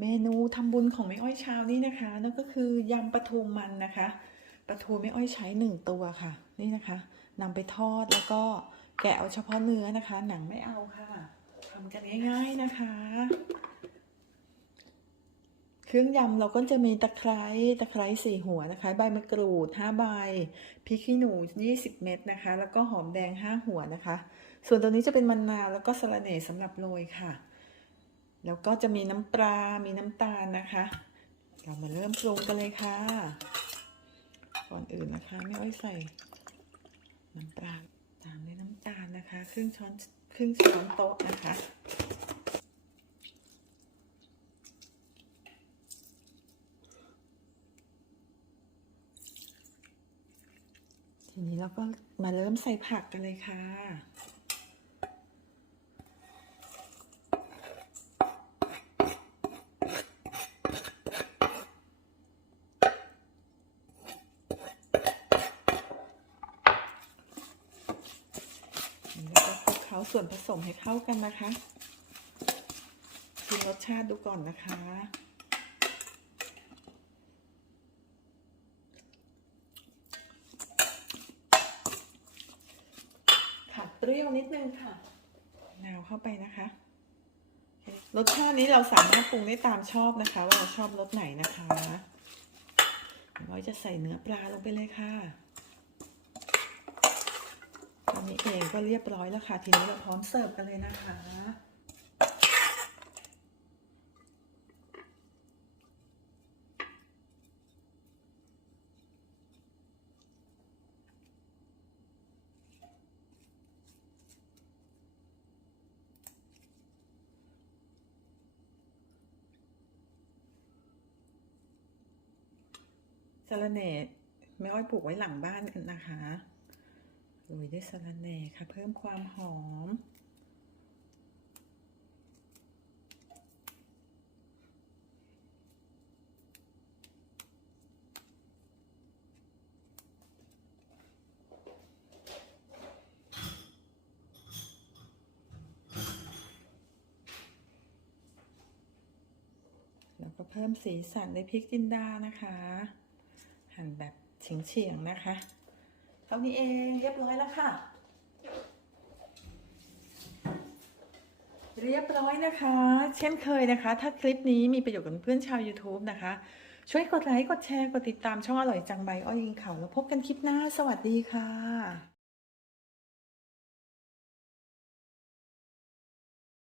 เมนูทำบุญของแม่อ้อยเช้านี้นะคะนั่นก็คือยำปลาทูมันนะคะปลาทูแม่อ้อยใช้หนึ่งตัวค่ะ นี่นะคะนำไปทอดแล้วก็แกะเอาเฉพาะเนื้อนะคะ หนังไม่เอาค่ะทำกันง่ายๆนะคะ เครื่องยำเราก็จะมีตะไคร้ตะไคร้สี่หัวนะคะ ใบมะกรูดห้าใบพริกขี้หนู20เม็ดนะคะ แล้วก็หอมแดงห้าหัวนะคะ ส่วนตัวนี้จะเป็นมะนาวแล้วก็สะระเน่สำหรับโรยค่ะ แล้วก็จะมีน้ำปลา มีน้ำตาลนะคะ เรามาเริ่มปรุงกันเลยค่ะ ก่อนอื่นนะคะไม่อ้อยใส่น้ำปลาตามด้วยน้ำตาลนะคะ ครึ่งช้อนครึ่งช้อนโต๊ะนะคะทีนี้เราก็มาเริ่มใส่ผักกันเลยค่ะ แล้วก็คลุกเคล้าส่วนผสมให้เข้ากันนะคะชิมรสชาติดูก่อนนะคะขัดเปรี้ยวนิดนึงค่ะนาวเข้าไปนะคะ รสชาตินี้เราสามารถปรุงได้ตามชอบนะคะ ว่าเราชอบรสไหนนะคะเราจะใส่เนื้อปลาลงไปเลยค่ะ ตอนนี้เอ งก็เรียบร้อยแล้วค่ะ ทีนี้เราพร้อมเสิร์ฟกันเลยนะคะสะระเน่แม่อ้อยปลูกไว้หลังบ้านนะคะ โรยด้วยสะระแหน่ค่ะ เพิ่มความหอม แล้วก็เพิ่มสีสันด้วยพริกจินดานะคะ หั่นแบบเฉียงๆนะคะ เท่านี้เองเรียบร้อยแล้วค่ะ เรียบร้อยนะคะ เช่นเคยนะคะ ถ้าคลิปนี้มีประโยชน์กับเพื่อนชาว YouTube นะคะ ช่วยกดไลค์ กดแชร์ กดติดตามช่องอร่อยจังใบอ้อยยิงเขาแล้วพบกันคลิปหน้า สวัสดีค่ะ